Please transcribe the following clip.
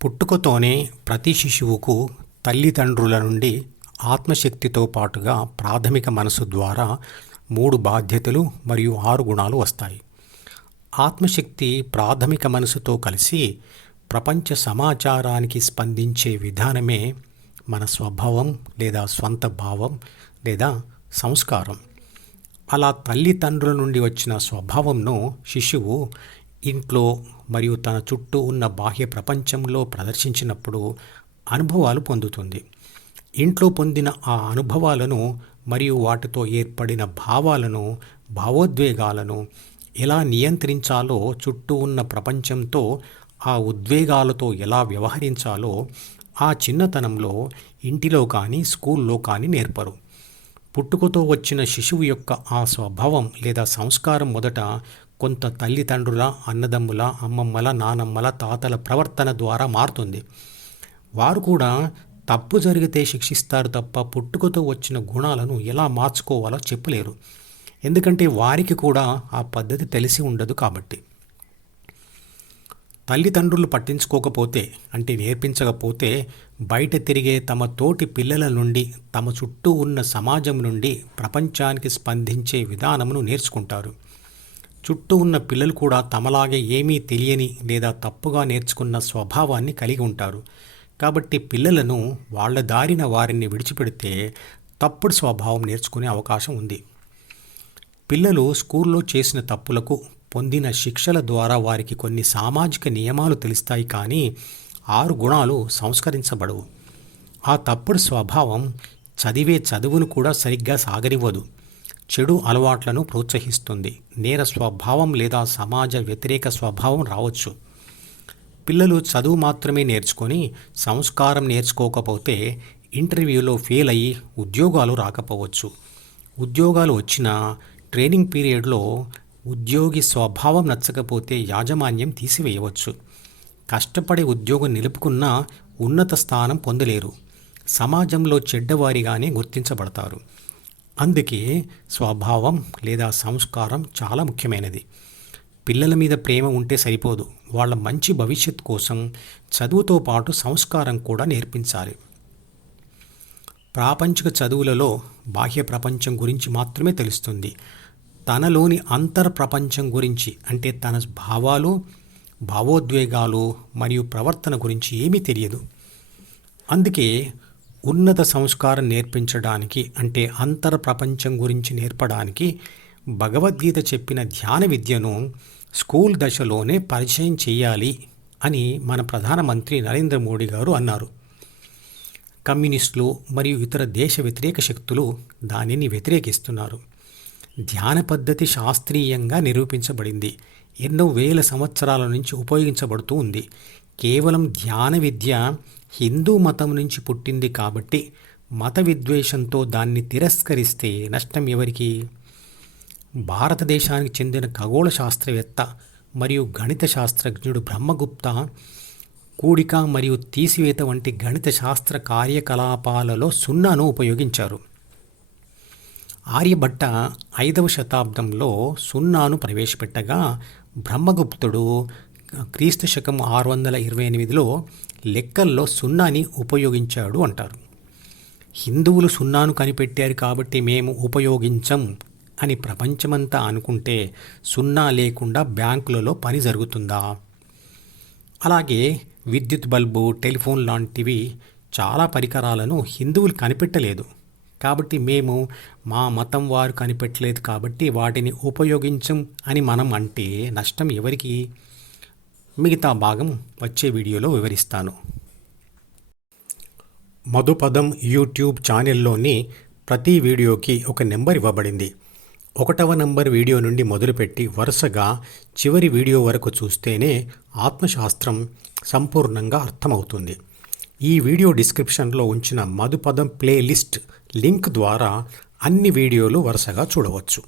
పుట్టుకతోనే ప్రతి శిశువుకు తల్లిదండ్రుల నుండి ఆత్మశక్తితో పాటుగా ప్రాథమిక మనసు ద్వారా 3 బాధ్యతలు మరియు 6 గుణాలు వస్తాయి. ఆత్మశక్తి ప్రాథమిక మనసుతో కలిసి ప్రపంచ సమాచారానికి స్పందించే విధానమే మన స్వభావం లేదా స్వంత భావం లేదా సంస్కారం. అలా తల్లిదండ్రుల నుండి వచ్చిన స్వభావంను శిశువు ఇంట్లో మరియు తన చుట్టూ ఉన్న బాహ్య ప్రపంచంలో ప్రదర్శించినప్పుడు అనుభవాలు పొందుతుంది. ఇంట్లో పొందిన ఆ అనుభవాలను మరియు వాటితో ఏర్పడిన భావాలను, భావోద్వేగాలను ఎలా నియంత్రించాలో, చుట్టూ ఉన్న ప్రపంచంతో ఆ ఉద్వేగాలతో ఎలా వ్యవహరించాలో ఆ చిన్నతనంలో ఇంటిలో కానీ స్కూల్లో కానీ నేర్పరు. పుట్టుకతో వచ్చిన శిశువు యొక్క ఆ స్వభావం లేదా సంస్కారం మొదట కొంత తల్లిదండ్రుల, అన్నదమ్ముల, అమ్మమ్మల, నానమ్మల, తాతల ప్రవర్తన ద్వారా మారుతుంది. వారు కూడా తప్పు జరిగితే శిక్షిస్తారు తప్ప పుట్టుకతో వచ్చిన గుణాలను ఎలా మార్చుకోవాలో చెప్పలేరు. ఎందుకంటే వారికి కూడా ఆ పద్ధతి తెలిసి ఉండదు కాబట్టి. తల్లిదండ్రులు పట్టించుకోకపోతే, అంటే నేర్పించకపోతే, బయట తిరిగే తమ తోటి పిల్లల నుండి, తమ చుట్టూ ఉన్న సమాజం నుండి ప్రపంచానికి స్పందించే విధానమును నేర్చుకుంటారు. చుట్టూ ఉన్న పిల్లలు కూడా తమలాగే ఏమీ తెలియని లేదా తప్పుగా నేర్చుకున్న స్వభావాన్ని కలిగి ఉంటారు. కాబట్టి పిల్లలను వాళ్ళ దారిన వారిని విడిచిపెడితే తప్పుడు స్వభావం నేర్చుకునే అవకాశం ఉంది. పిల్లలు స్కూల్లో చేసిన తప్పులకు పొందిన శిక్షల ద్వారా వారికి కొన్ని సామాజిక నియమాలు తెలుస్తాయి, కానీ 6 గుణాలు సంస్కరించబడవు. ఆ తప్పుడు స్వభావం చదివే చదువును కూడా సరిగ్గా సాగనివ్వదు. చెడు అలవాట్లను ప్రోత్సహిస్తుంది. నేర స్వభావం లేదా సమాజ వ్యతిరేక స్వభావం రావచ్చు. పిల్లలు చదువు మాత్రమే నేర్చుకొని సంస్కారం నేర్చుకోకపోతే ఇంటర్వ్యూలో ఫెయిల్ అయ్యి ఉద్యోగాలు రాకపోవచ్చు. ఉద్యోగాలు వచ్చినా ట్రైనింగ్ పీరియడ్లో ఉద్యోగి స్వభావం నచ్చకపోతే యాజమాన్యం తీసివేయవచ్చు. కష్టపడి ఉద్యోగం నిలుపుకున్నా ఉన్నత స్థానం పొందలేరు. సమాజంలో చెడ్డవారిగానే గుర్తించబడతారు. అందుకే స్వభావం లేదా సంస్కారం చాలా ముఖ్యమైనది. పిల్లల మీద ప్రేమ ఉంటే సరిపోదు. వాళ్ళ మంచి భవిష్యత్తు కోసం చదువుతో పాటు సంస్కారం కూడా నేర్పించాలి. ప్రాపంచిక చదువులలో బాహ్య ప్రపంచం గురించి మాత్రమే తెలుస్తుంది. తనలోని అంతర్ ప్రపంచం గురించి, అంటే తన భావాలు, భావోద్వేగాలు మరియు ప్రవర్తన గురించి ఏమీ తెలియదు. అందుకే ఉన్నత సంస్కారం నేర్పించడానికి, అంటే అంతర్ ప్రపంచం గురించి నేర్పడానికి భగవద్గీత చెప్పిన ధ్యాన విద్యను స్కూల్ దశలోనే పరిచయం చేయాలి అని మన ప్రధానమంత్రి నరేంద్ర మోడీ గారు అన్నారు. కమ్యూనిస్టులు మరియు ఇతర దేశ వ్యతిరేక శక్తులు దానిని వ్యతిరేకిస్తున్నారు. ధ్యాన పద్ధతి శాస్త్రీయంగా నిరూపించబడింది. ఎన్నో వేల సంవత్సరాల నుంచి ఉపయోగించబడుతూ ఉంది. కేవలం ధ్యాన విద్య హిందూ మతం నుంచి పుట్టింది కాబట్టి మత విద్వేషంతో దాన్ని తిరస్కరిస్తే నష్టం ఎవరికి? భారతదేశానికి చెందిన ఖగోళ శాస్త్రవేత్త మరియు గణిత శాస్త్రజ్ఞుడు బ్రహ్మగుప్త కూడిక మరియు తీసివేత వంటి గణిత శాస్త్ర కార్యకలాపాలలో సున్నాను ఉపయోగించారు. ఆర్యభట్ట 5వ శతాబ్దంలో సున్నాను ప్రవేశపెట్టగా బ్రహ్మగుప్తుడు క్రీస్తు శకం 628లో లెక్కల్లో సున్నాని ఉపయోగించాడు అంటారు. హిందువులు సున్నాను కనిపెట్టారు కాబట్టి మేము ఉపయోగించం అని ప్రపంచమంతా అనుకుంటే సున్నా లేకుండా బ్యాంకులలో పని జరుగుతుందా? అలాగే విద్యుత్ బల్బు, టెలిఫోన్ లాంటివి చాలా పరికరాలను హిందువులు కనిపెట్టలేదు కాబట్టి మేము మా మతం వారు కనిపెట్టలేదు కాబట్టి వాటిని ఉపయోగించం అని మనం అంటే నష్టం ఎవరికి? మిగతా భాగం వచ్చే వీడియోలో వివరిస్తాను. మధుపదం యూట్యూబ్ ఛానల్లోని ప్రతి వీడియోకి ఒక నెంబర్ ఇవ్వబడింది. 1వ నంబర్ వీడియో నుండి మొదలుపెట్టి వరుసగా చివరి వీడియో వరకు చూస్తేనే ఆత్మశాస్త్రం సంపూర్ణంగా అర్థమవుతుంది. ఈ వీడియో డిస్క్రిప్షన్లో ఉంచిన మధుపదం ప్లేలిస్ట్ లింక్ ద్వారా అన్ని వీడియోలు వరుసగా చూడవచ్చు.